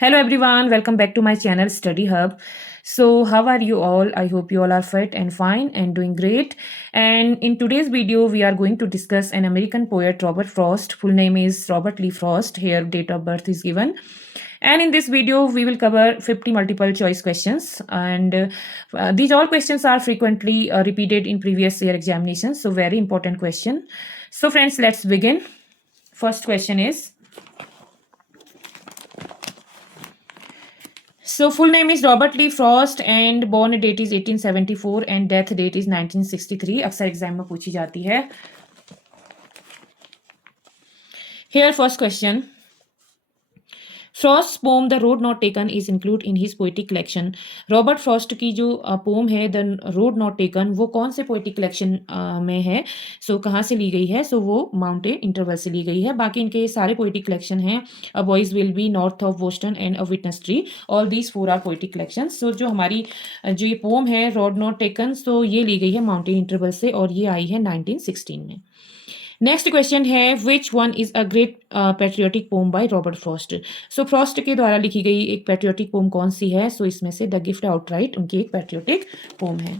Hello everyone, welcome back to my channel Study Hub. So, how are you all? I hope you all are fit and fine and doing great. And in today's video, we are going to discuss an American poet, Robert Frost. Full name is Robert Lee Frost. Here, date of birth is given. And in this video, we will cover 50 multiple choice questions. And these all questions are frequently repeated in previous year examinations. So, very important question. So, friends, let's begin. First question is, so full name is Robert Lee Frost and born date is 1874 and death date is 1963. अक्सर exam में पूछी जाती है. Here first question. Frost's poem The Road Not Taken is included in his poetic collection. Robert Frost की जो poem है the road not taken वो कौन से पोएटिक कलेक्शन में है. सो कहाँ से ली गई है. सो वो माउंटेन इंटरवल से ली गई है. बाकी इनके सारे पोएटिक कलेक्शन हैं. A boy's will be, north of Boston and a witness tree. All these four are poetic collection. So जो हमारी जो ये पोम है रोड नॉट टेकन, सो ये ली गई है माउंटेन इंटरवल से और ये आई है 1916 में. नेक्स्ट क्वेश्चन है which one is a great patriotic poem by Robert Frost. So Frost के द्वारा लिखी गई एक पैट्रियोटिक पोम कौन सी है. सो इसमें से द गिफ्ट आउटराइट उनकी एक पैट्रियोटिक पोम है.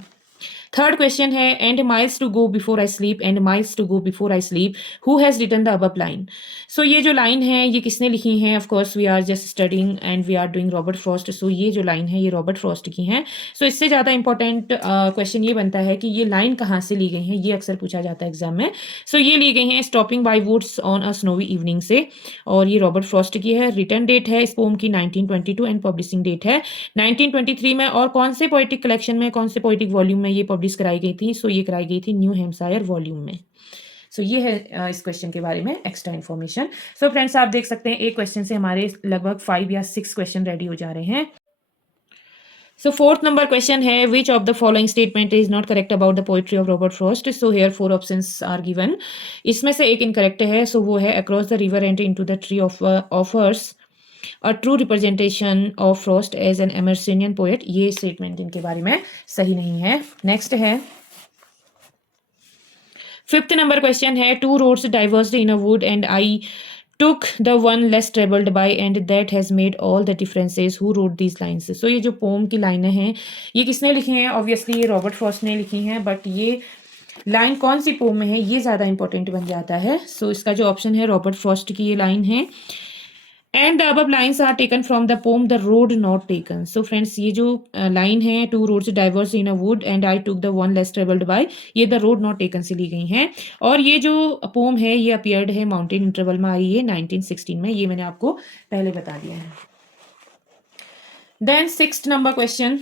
थर्ड क्वेश्चन है and miles to go before I sleep and miles to go before I sleep who has written the above line. So ये जो लाइन है ये किसने लिखी है. Of course we are just studying and we are doing Robert Frost. So ये जो line है ये रॉबर्ट फ्रॉस्ट की है. सो इससे ज़्यादा इंपॉर्टेंट क्वेश्चन ये बनता है कि ये लाइन कहाँ से ली गई है. ये अक्सर पूछा जाता है एग्जाम में. सो ये ली गई हैं stopping by woods on a snowy evening से और ये रॉबर्ट फ्रॉस्ट की है. रिटर्न डेट है इस पोम की 1922 एंड पब्लिशिंग डेट है 1923 में. और कौन से पोएटिक कलेक्शन में, कौन से पोएटिक वॉल्यूम में ये पब्लिश कराई गई थी. सो ये कराई गई थी न्यू हैम्पशायर वॉल्यूम में. सो ये है इस क्वेश्चन के बारे में एक्स्ट्रा इन्फॉर्मेशन. सो फ्रेंड्स आप देख सकते हैं एक क्वेश्चन से हमारे लगभग 5 या 6 क्वेश्चन रेडी हो जा रहे हैं. सो फोर्थ नंबर क्वेश्चन है which of the following statement is not correct about the poetry of Robert Frost. So here 4 options are given. इसमें से एक इनकरेक्ट है. सो वो है across the river and into the tree of offers a true representation of Frost as an Emersonian poet. ये statement इनके बारे में सही नहीं है. नेक्स्ट है फिफ्थ नंबर क्वेश्चन है two roads diverged in a wood and I took the one less traveled by and that has made all the differences. Who wrote these lines? So ये जो पोम की लाइनें हैं ये किसने लिखी हैं. ऑब्वियसली ये रॉबर्ट फ्रॉस्ट ने लिखी हैं. बट ये लाइन कौन सी पोम में है ये ज़्यादा इंपॉर्टेंट बन जाता है. सो इसका जो ऑप्शन है रॉबर्ट फ्रॉस्ट की ये लाइन है. And the above lines are taken from the poem the road not taken. So friends ये जो लाइन है two roads diverse in a wood and I took the one less travelled by, ये the road not taken से ली गई हैं. और ये जो पोम है ये अपीयर्ड है माउंटेन इंटरवल में, आई है 1916 में. ये मैंने आपको पहले बता दिया है. Then sixth number question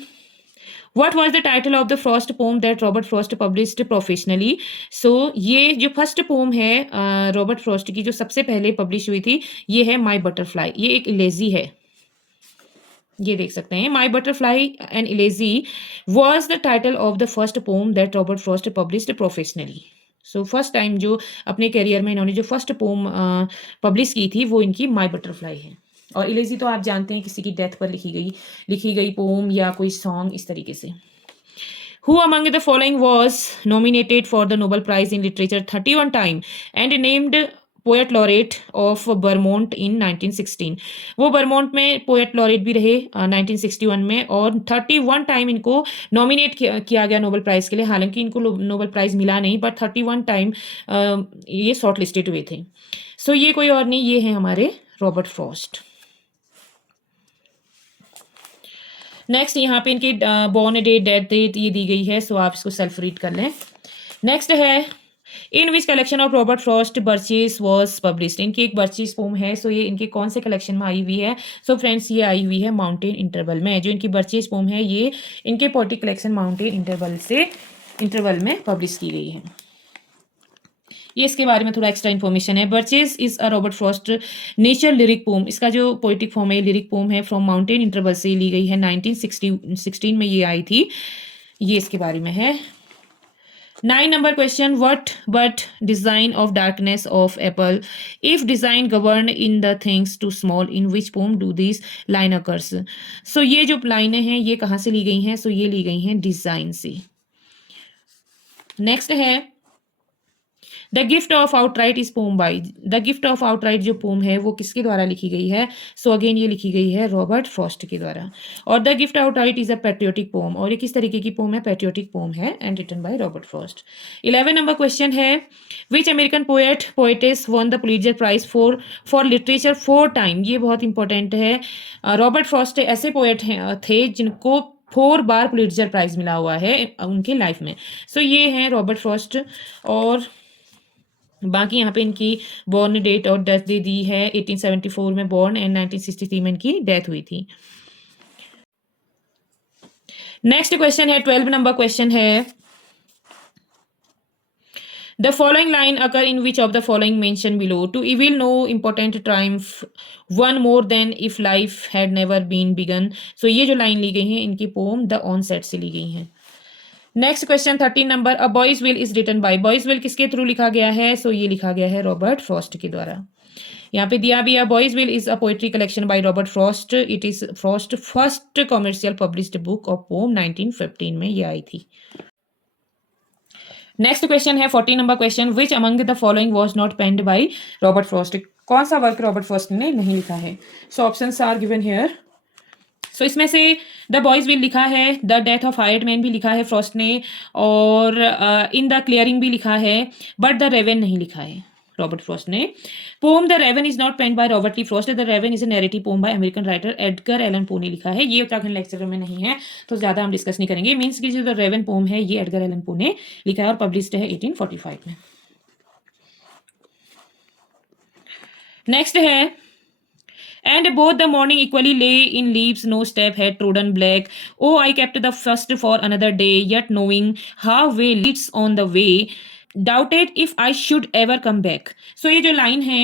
What was the title of the first poem that Robert Frost published professionally? So ये जो फर्स्ट पोम है रॉबर्ट फ्रॉस्ट की जो सबसे पहले पब्लिश हुई थी ये है माई बटरफ्लाई. ये एक इलेजी है. ये देख सकते हैं my butterfly and elegy was the title of the first poem that Robert Frost published professionally. So first time जो अपने करियर में इन्होंने जो फर्स्ट पोम पब्लिश की थी वो इनकी माई बटरफ्लाई है. और इलेजी तो आप जानते हैं किसी की डेथ पर लिखी गई पोम या कोई सॉन्ग इस तरीके से. Who among the following was nominated for the Nobel Prize in Literature 31 time and named poet laureate of Vermont in 1916. वो बर्मोंट में पोएट लॉरेट भी रहे 1961 में और 31 टाइम इनको नॉमिनेट किया गया नोबेल प्राइज़ के लिए. हालांकि इनको नोबेल प्राइज़ मिला नहीं बट 31 टाइम ये शॉर्ट लिस्टेड हुए थे. सो ये कोई और नहीं, ये है हमारे रॉबर्ट फ्रॉस्ट. नेक्स्ट यहाँ पे इनकी बॉर्न डेट डेथ डेट ये दी गई है. सो आप इसको सेल्फ रीड कर लें. नेक्स्ट है in which collection of Robert Frost Birches was published. इनकी एक बर्चेस पोम है. सो ये इनके कौन से कलेक्शन में आई हुई है. सो फ्रेंड्स ये आई हुई है माउंटेन इंटरवल में. जो इनकी बर्चेस पोम है ये इनके पोएटिक कलेक्शन माउंटेन इंटरवल में पब्लिश की गई है. ये इसके बारे में थोड़ा एक्स्ट्रा इन्फॉर्मेशन है. Birches is a Robert Frost nature lyric poem. इसका जो पोएटिक फॉर्म है लिरिक पोम है फ्रॉम माउंटेन इंटरवल से ली गई है 1916 में ये आई थी. ये इसके बारे में है. 9 number question what but design of darkness of appal if design govern in the things too small in which poem do this line occurs. So ये जो लाइनें हैं ये कहाँ से ली गई हैं. सो ये ली गई हैं डिजाइन से. नेक्स्ट है the gift of outright is poem by, the gift of outright जो पोम है वो किसके द्वारा लिखी गई है? सो अगेन ये लिखी गई है रॉबर्ट फ्रॉस्ट के द्वारा। और the gift outright is a patriotic poem, और ये किस तरीके की पोम है? पैट्रियोटिक पोम है and written by Robert Frost. 11 number question है which American poet poetess won the Pulitzer prize for literature 4 time. ये बहुत इंपॉर्टेंट है। रॉबर्ट फ्रॉस्ट ऐसे पोएट थे जिनको 4 बार पुलित्जर प्राइज मिला हुआ है उनके लाइफ में। सो ये हैं रॉबर्ट फ्रॉस्ट। और बाकी यहाँ पे इनकी बॉर्न डेट और डेथ दे दी है। 1874 में बॉर्न एंड 1963 में इनकी डेथ हुई थी। नेक्स्ट क्वेश्चन है 12 नंबर क्वेश्चन है the following line occur in which of the following mention below to evil no important triumph won more than if life had never been begun. So ये जो line ली गई है इनकी pome the onset से ली गई है। Next question 13 number a boy's will is written by, boy's will किसके थ्रू लिखा गया है? सो ये लिखा गया है रॉबर्ट फ्रॉस्ट के द्वारा। यहाँ पे दिया भी है boy's will is a poetry collection by Robert Frost, it is Frost first commercial published book of poem 1915 में ये आई थी। नेक्स्ट क्वेश्चन है 14 number question which among the following was not penned by Robert Frost, कौन सा work Robert Frost ने नहीं लिखा है? So options are given here. So इसमें से द बॉयज विल लिखा है, the death of hired man भी लिखा है फ्रॉस्ट ने, और इन द क्लियरिंग भी लिखा है, बट द रेवन नहीं लिखा है रॉबर्ट फ्रॉस्ट ने। Poem the Raven is not penned by Robert Lee Frost, the Raven is a narrative poem by American writer Edgar Allan Poe ने लिखा है। ये उत्तराखंड लेक्चर में नहीं है तो ज़्यादा हम डिस्कस नहीं करेंगे। मीन्स की जो द रेवन पोम है ये एडगर एलन पो ने लिखा है और पब्लिश्ड है 1845 में। नेक्स्ट है and both the morning equally lay in leaves, no step had trodden black. Oh, I kept the first for another day, yet knowing how way leads on the way, doubted if I should ever come back. So ये जो line है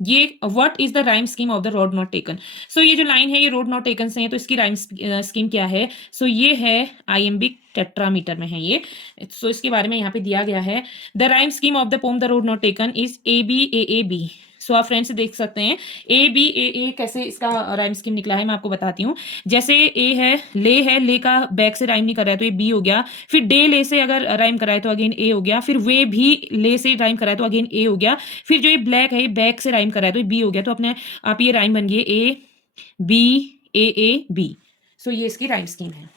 ये what is the rhyme scheme of the road not taken. So ये जो line है ये road not taken से है, तो इसकी राइम स्कीम क्या है? सो ये है आइएम्बिक टेट्रामीटर में है ये। सो इसके बारे में यहाँ पे दिया गया है the rhyme scheme of the poem the road not taken is ABAAB। सो आप फ्रेंड्स देख सकते हैं ABAA कैसे इसका राइम स्कीम निकला है मैं आपको बताती हूँ। जैसे ए है, ले का बैक से राइम नहीं कर रहा है तो ये बी हो गया, फिर डे ले से अगर राइम कराए तो अगेन ए हो गया, फिर वे भी ले से राइम कराए तो अगेन ए हो गया, फिर जो ये ब्लैक है ये बैक से राइम कराए तो ये बी हो गया। तो अपने आप ये राइम बन गई ABAAB। सो ये इसकी राइम स्कीम है।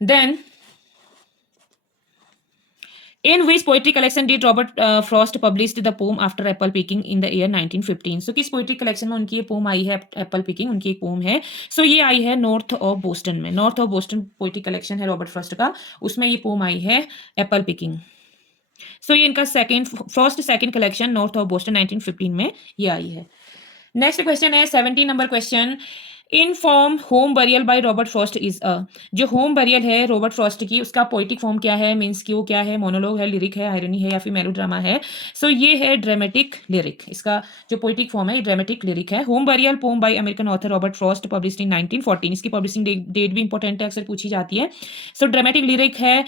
Then In which poetry collection did Robert Frost published the poem After Apple Picking in the year 1915? So किस पोइट्री कलेक्शन में उनकी ये पोम आई है एप्पल पिकिंग, उनकी एक पोम है। सो ये आई है नॉर्थ ऑफ बोस्टन में, north of Boston poetry collection है रॉबर्ट फ्रॉस्ट का, उसमें ये पोम आई है एप्पल पिकिंग। सो ये इनका Frost second collection north of Boston 1915 में ये आई है। नेक्स्ट क्वेश्चन है 17 number question in form home burial bye Robert Frost is a. जो होम बरियल है रॉबर्ट फ्रॉस्ट की उसका पोइटिक फॉर्म क्या है? मीन्स की वो क्या है? मोनोलॉग है, लिरिक है, आयरनी है या फिर मेलोड्रामा है? सो ये है ड्रामेटिक लिरिक। इसका जो पोइटिक फॉर्म है ये ड्रामेटिक लिरिक है। Home burial poem by American author Robert Frost published in 1914। इसकी पब्लिशिंग डेट भी इंपॉर्टेंट है, अक्सर पूछी जाती है। सो ड्रामेटिक लिरिक है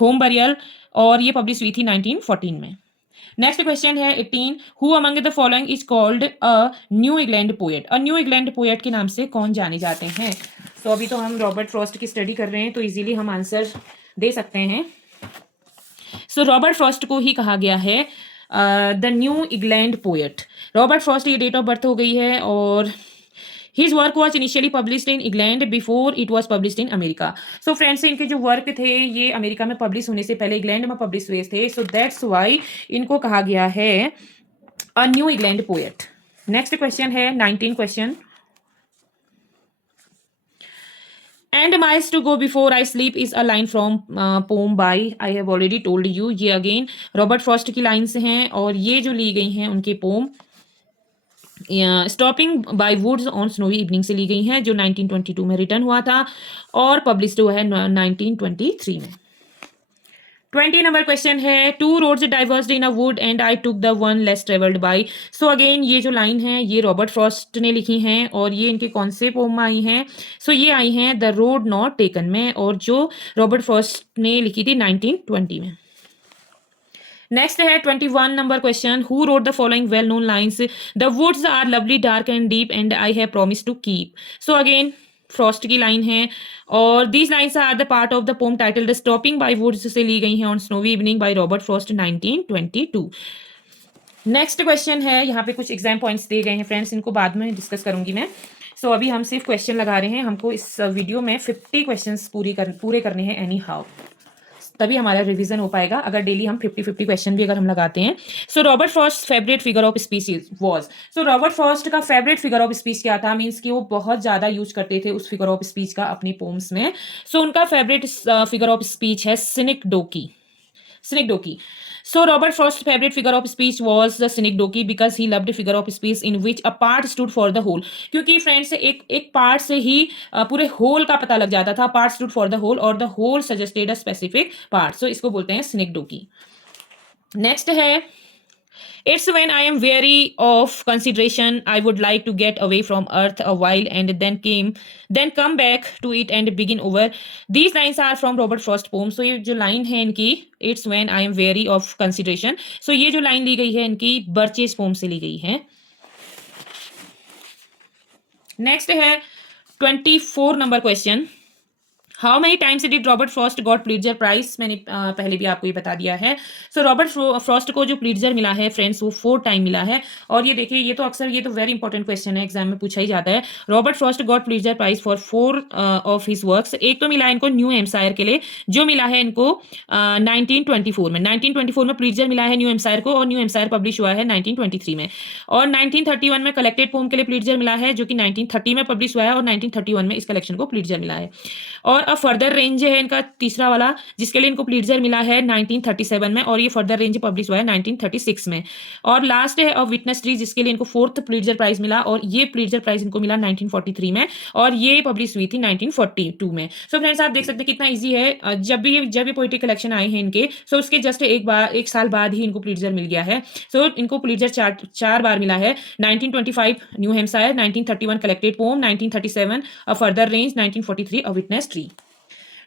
होम बरियल और ये पब्लिश हुई थी 1914 में। नेक्स्ट क्वेश्चन है 18 who among the following is called a new England poet. A new England poet के नाम से कौन जाने जाते हैं? तो अभी तो हम रॉबर्ट फ्रॉस्ट की स्टडी कर रहे हैं तो इजीली हम आंसर दे सकते हैं। सो रॉबर्ट फ्रॉस्ट को ही कहा गया है the new England poet. Robert Frost की डेट ऑफ बर्थ हो गई है और His work was initially published in England before it was published in America. So friends इनके जो वर्क थे ये अमेरिका में पब्लिश होने से पहले इंग्लैंड में पब्लिश हुए थे। So that's why इनको कहा गया है a new England poet. Next question है 19 question. And miles to go before I sleep is a line from poem by I have already told you. ये अगेन रॉबर्ट फ्रॉस्ट की lines हैं और ये जो ली गई हैं उनके poem stopping by woods on snowy evening से ली गई हैं जो 1922 में रिटर्न हुआ था और पब्लिश्ड हुआ है 1923 में। 20 नंबर क्वेश्चन है two roads diverged in a wood and I took the one less travelled by. So again ये जो लाइन है ये रॉबर्ट फ्रॉस्ट ने लिखी हैं और ये इनके कौन से पोम आई हैं? सो ये आई हैं द रोड नॉट टेकन में और जो रॉबर्ट फ्रॉस्ट ने लिखी थी 1920 में। नेक्स्ट है 21 number question who wrote the following well known lines the woods are lovely dark and deep and I have promise to keep. So again Frost की line है और these lines are the part of the poem title the stopping by woods से ली गई हैं on snowy evening by Robert Frost 1922। Next question है, यहाँ पे कुछ एग्जाम पॉइंट्स दिए गए हैं फ्रेंड्स, इनको बाद में डिस्कस करूंगी मैं। सो अभी हम सिर्फ क्वेश्चन लगा रहे हैं, हमको इस वीडियो में 50 क्वेश्चंस पूरे करने हैं एनी हाउ, तभी हमारा रिवीजन हो पाएगा अगर डेली हम 50 क्वेश्चन भी अगर हम लगाते हैं। सो Robert Frost favourite figure of speech was, so Robert Frost का फेवरेट फिगर ऑफ स्पीच क्या था, मीन्स कि वो बहुत ज़्यादा यूज करते थे उस फिगर ऑफ स्पीच का अपनी पोम्स में। सो उनका फेवरेट फिगर ऑफ स्पीच है सिनिकडोकी, सिनिकडोकी। So Robert Frost's favorite figure of speech was the synecdoche because he loved a figure of speech in which a part stood for the whole। क्योंकि friends एक part से ही पूरे whole का पता लग जाता था, part stood for the whole और the whole suggested a specific part। So इसको बोलते हैं synecdoche। नेक्स्ट है It's when I am weary of consideration, I would like to get away from earth a while and then come back to it and begin over। These lines are from Robert Frost poem। So ये जो line है इनकी It's when I am weary of consideration। So ये जो line ली गई है इनकी birches pome से ली गई है। नेक्स्ट है 24 number question, how many times did Robert Frost got Pulitzer prize. मैंने पहले भी आपको ये बता दिया है। सो रॉबर्ट फ्रॉस्ट को जो प्लिट्जर मिला है फ्रेंड्स वो 4 टाइम मिला है। और ये देखिए ये तो वेरी इंपॉर्टेंट क्वेश्चन है, एग्जाम में पूछा ही जाता है। Robert Frost got Pulitzer prize for 4 of his works. एक तो मिला है इनको न्यू एम्पायर के लिए, जो मिला है इनको 1924 में। 1924 में प्लिट्जर मिला है न्यू एम्पायर को और न्यू एम्पायर पब्लिश हुआ है 1923 में। और 1931 में कलेक्टेड पोम के लिए प्लिट्जर मिला है जो कि 1930 में पब्लिश हुआ है और 1931 में इस कलेक्शन को प्लिट्जर मिला है। और अब फर्दर रेंज है इनका तीसरा वाला जिसके लिए इनको प्लिट्जर मिला है 1937 में और ये फर्दर रेंज पब्लिश हुआ है 1936 में। और लास्ट है अ विटनेस ट्री जिसके लिए इनको 4th प्लिट्जर प्राइज मिला और ये प्लिट्जर प्राइज इनको मिला 1943 में और ये पब्लिश हुई थी 1942 में। सो फ्रेंड्स आप देख सकते हैं कितना ईजी है। जब ये पोएट्री कलेक्शन आए हैं इनके, सो उसके जस्ट एक साल बाद ही इनको प्लिट्जर मिल गया है। सो इनको प्लिट्जर चार बार मिला है, 1925 New Hampshire, 1931 collected poem, 1937 a further range, 1943 a witness tree.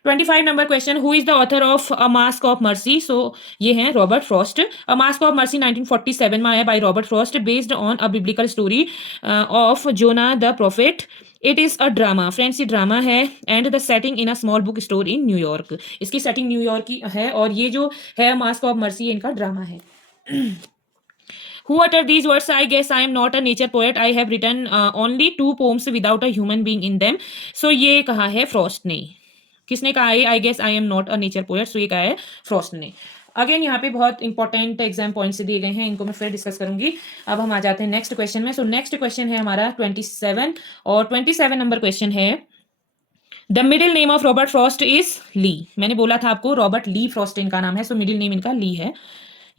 25 number question, who is the author of a mask of mercy. So ये हैं Robert Frost. A mask of mercy 1947 में आया by Robert Frost based on a biblical story of Jonah the prophet. It is a drama, friends ये drama है and the setting in a small book store in New York. इसकी setting New York की है और ये जो है मास्क ऑफ मर्सी इनका ड्रामा है। Who uttered these words? I guess I am not a nature poet. I have written only 2 poems without a human being in them। So ये कहा है फ्रॉस्ट ने। किसने कहा है? I guess I am not a nature poet. So ये कहा है फ्रॉस्ट ने। अगेन यहाँ पे बहुत इंपॉर्टेंट एग्जाम पॉइंट्स दिए गए हैं, इनको मैं फिर डिस्कस करूंगी। अब हम आ जाते हैं नेक्स्ट क्वेश्चन में। सो नेक्स्ट क्वेश्चन है हमारा 27 और 27 नंबर क्वेश्चन है the middle name of Robert Frost is Lee. मैंने बोला था आपको रॉबर्ट ली फ्रॉस्ट इनका नाम है, सो मिडिल नेम इनका ली है,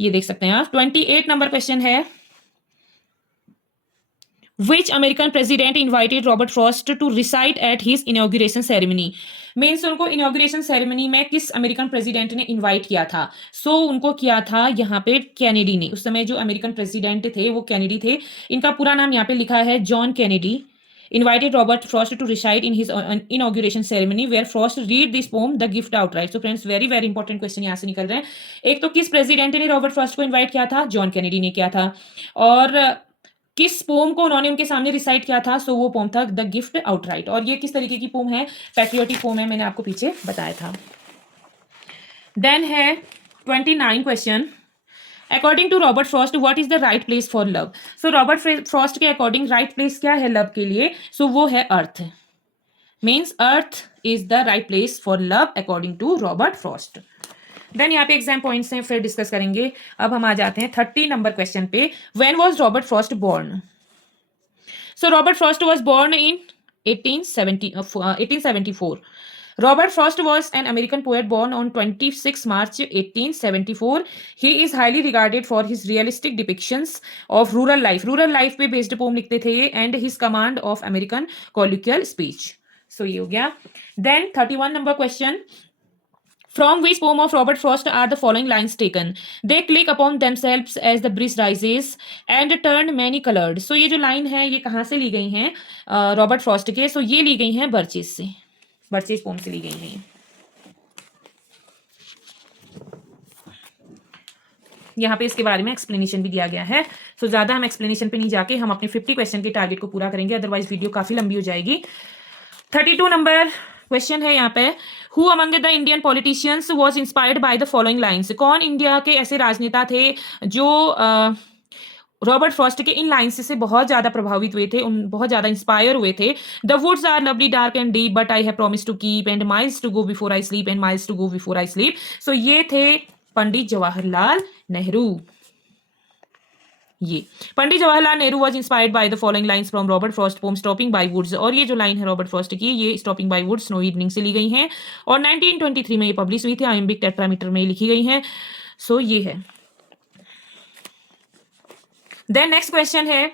ये देख सकते हैं आप। 28 नंबर क्वेश्चन है Which American president invited Robert Frost to recite at his inauguration ceremony? Means उनको इनॉग्रेशन सेरेमनी में किस अमेरिकन प्रेसिडेंट ने इनवाइट किया था। सो उनको किया था यहाँ पे कैनेडी ने। उस समय जो अमेरिकन प्रेसिडेंट थे वो कैनेडी थे। इनका पूरा नाम यहाँ पे लिखा है John Kennedy. invited Robert Frost to recite in his inauguration ceremony where Frost read this poem The Gift outright। So friends very very important question यहाँ से निकल रहे हैं। एक तो किस प्रेसिडेंट ने रॉबर्ट फ्रॉस्ट को इन्वाइट किया था? जॉन कैनेडी ने किया था। और किस पोम को उन्होंने उनके सामने रिसाइट किया था? सो वो पोम था द गिफ्ट आउटराइट। और ये किस तरीके की पोम है? पैट्रियोटिक पोम है, मैंने आपको पीछे बताया था। देन है 29 question, according to Robert Frost what is the right place for love. So Robert Frost के अकॉर्डिंग राइट प्लेस क्या है लव के लिए? सो वो है earth. Means earth is the right place for love according to Robert Frost. Then यहाँ पे exam points हैं, फिर डिस्कस करेंगे। अब हम आ जाते हैं 30 नंबर क्वेश्चन पे। When was Robert Frost born? So Robert Frost was born in 1874। Robert Frost was an American poet born on 26 March 1874. He is highly regarded for his realistic depictions of rural life. Rural life पे based poem लिखते थे ये and his command of American colloquial speech. So ये हो गया। Then 31 number question. From which poem of Robert Frost are the following lines taken? They click upon themselves as the breeze rises and turn many colored. So ये जो line है ये कहाँ से ली गई हैं? रॉबर्ट फ्रॉस्ट के। सो ये ली गई हैं बर्चेस से, बर्चेस पोम से ली गई हैं। यहाँ पे इसके बारे में एक्सप्लेनेशन भी दिया गया है। सो ज़्यादा हम एक्सप्लेनेशन पे नहीं जाके हम अपने 50 क्वेश्चन के टारगेट को पूरा करेंगे, अदरवाइज वीडियो काफ़ी लंबी हो जाएगी। 32 नंबर क्वेश्चन है यहाँ पे, who among the Indian politicians was inspired by the following lines, कौन इंडिया के ऐसे राजनेता थे जो रॉबर्ट फ्रॉस्ट के इन लाइन्स से बहुत ज़्यादा प्रभावित हुए थे, उन बहुत ज़्यादा इंस्पायर हुए थे। The woods are lovely dark and deep but I have promise to keep and miles to go before I sleep and miles to go before I sleep. So ये थे पंडित जवाहरलाल नेहरू। ये Pandit Jawaharlal Nehru was inspired by the following lines from Robert Frost poem stopping by woods, और ये जो line है Robert Frost की, ये stopping by woods snow evening से ली गई हैं और 1923 में ये पब्लिश हुई थी, आयम्बिक टेट्रामीटर में लिखी गई हैं। सो ये है। देन नेक्स्ट क्वेश्चन है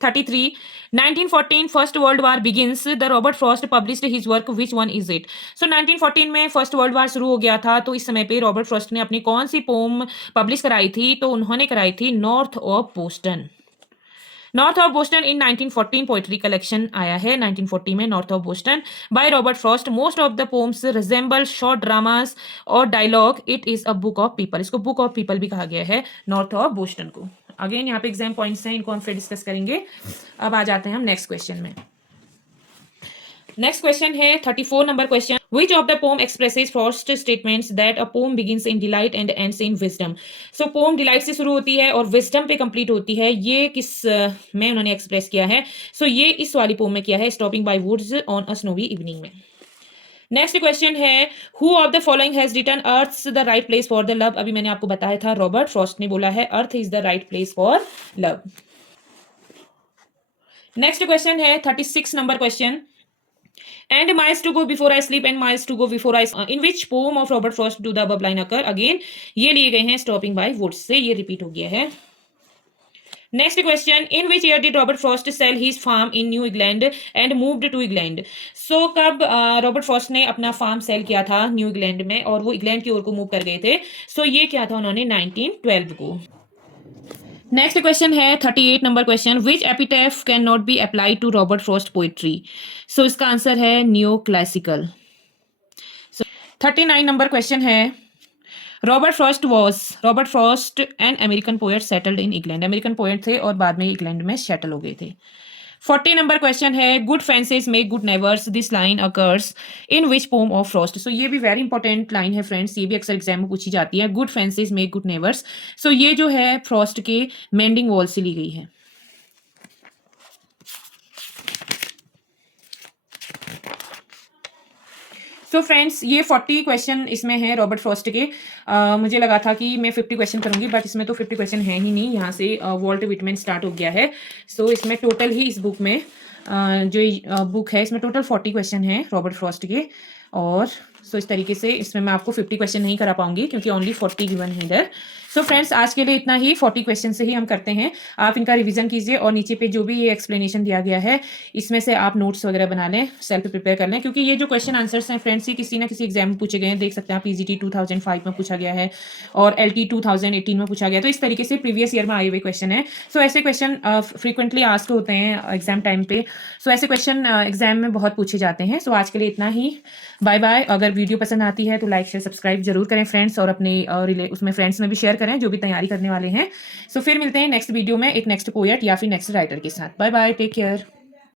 33, 1914 first world war begins, the Robert Frost published his work, which one is it. So 1914 में फर्स्ट वर्ल्ड वार शुरू हो गया था, तो इस समय पे रॉबर्ट फ्रॉस्ट ने अपनी कौन सी पोम पब्लिश कराई थी, तो उन्होंने कराई थी north of Boston. North of Boston in 1914 poetry collection आया है 1940 में, north of Boston by Robert Frost. Most of the poems resemble short dramas और dialogue, it is a book of people. इसको बुक ऑफ पीपल भी कहा गया है north of Boston को। अगेन यहाँ पे एग्जाम पॉइंट्स हैं, इनको हम फिर डिस्कस करेंगे। अब आ जाते हैं हम नेक्स्ट क्वेश्चन में। नेक्स्ट क्वेश्चन है 34 number question, which of the poem expresses first statements that a poem begins in delight and ends in wisdom. So poem delight से शुरू होती है और विजडम पे कंप्लीट होती है, ये किस में उन्होंने एक्सप्रेस किया है। सो ये इस वाली पोम में किया है, stopping by woods on a snowy evening में। नेक्स्ट क्वेश्चन है, who of the following has written earth's the right place for the love. अभी मैंने आपको बताया था, रॉबर्ट फ्रॉस्ट ने बोला है अर्थ is the right place for love. Next question है 36 number question, and miles to go before I sleep and miles to go before I in which poem of Robert Frost do the above line occur। Again ये लिए गए हैं stopping by woods से, ये repeat हो गया है। Next question, in which year did Robert Frost sell his farm in New England and moved to England. So कब रॉबर्ट फ्रॉस्ट ने अपना फार्म सेल किया था न्यू इंग्लैंड में और वो इंग्लैंड की ओर को मूव कर गए थे। सो ये क्या था उन्होंने 1912 को। नेक्स्ट क्वेश्चन है 38 number question, which epitaph can not be applied to Robert Frost poetry. So इसका आंसर है न्यू क्लासिकल। 39 नंबर क्वेश्चन है, Robert Frost an American poet settled in England. American poet थे और बाद में इंग्लैंड में settle हो गए थे। 40 नंबर क्वेश्चन है, good fences make good neighbours, this line occurs in which poem of Frost. So ये भी वेरी इंपॉर्टेंट लाइन है फ्रेंड्स, ये भी अक्सर एग्जाम में पूछी जाती है, good fences make good neighbours. So ये जो है फ्रॉस्ट के मेंडिंग वॉल से ली गई है। सो फ्रेंड्स ये 40 क्वेश्चन इसमें है रॉबर्ट फ्रॉस्ट के। मुझे लगा था कि मैं 50 क्वेश्चन करूंगी, बट इसमें तो 50 क्वेश्चन है ही नहीं, यहाँ से वॉल्ट विटमैन स्टार्ट हो गया है। सो इसमें टोटल ही इस बुक में जो बुक है इसमें टोटल 40 क्वेश्चन हैं रॉबर्ट फ्रॉस्ट के। और सो इस तरीके से इसमें मैं आपको 50 क्वेश्चन नहीं करा पाऊंगी क्योंकि ओनली 40 गिवन है इधर। सो फ्रेंड्स आज के लिए इतना ही, 40 क्वेश्चन से ही हम करते हैं। आप इनका रिवीजन कीजिए और नीचे पे जो भी ये एक्सप्लेनेशन दिया गया है इसमें से आप नोट्स वगैरह बना लें, सेल्फ प्रिपेयर कर लें, क्योंकि ये जो क्वेश्चन आंसर्स हैं फ्रेंड्स ये किसी ना किसी एग्जाम में पूछे गए हैं। देख सकते हैं आप, पीजीटी 2005 में पूछा गया है और एलटी 2018 में पूछा गया, तो इस तरीके से प्रीवियस ईयर में आए हुए क्वेश्चन है। सो ऐसे क्वेश्चन फ्रीक्वेंटली आस्क्ड होते हैं एग्जाम टाइम पे। सो ऐसे क्वेश्चन एग्जाम में बहुत पूछे जाते हैं। सो आज के लिए इतना ही, बाय बाय। अगर वीडियो पसंद आती है तो लाइक शेयर सब्सक्राइब जरूर करें फ्रेंड्स, और अपने उसमें फ्रेंड्स में भी शेयर करें जो भी तैयारी करने वाले हैं। सो फिर मिलते हैं नेक्स्ट वीडियो में एक नेक्स्ट पोएट या फिर नेक्स्ट राइटर के साथ। Bye bye, take care.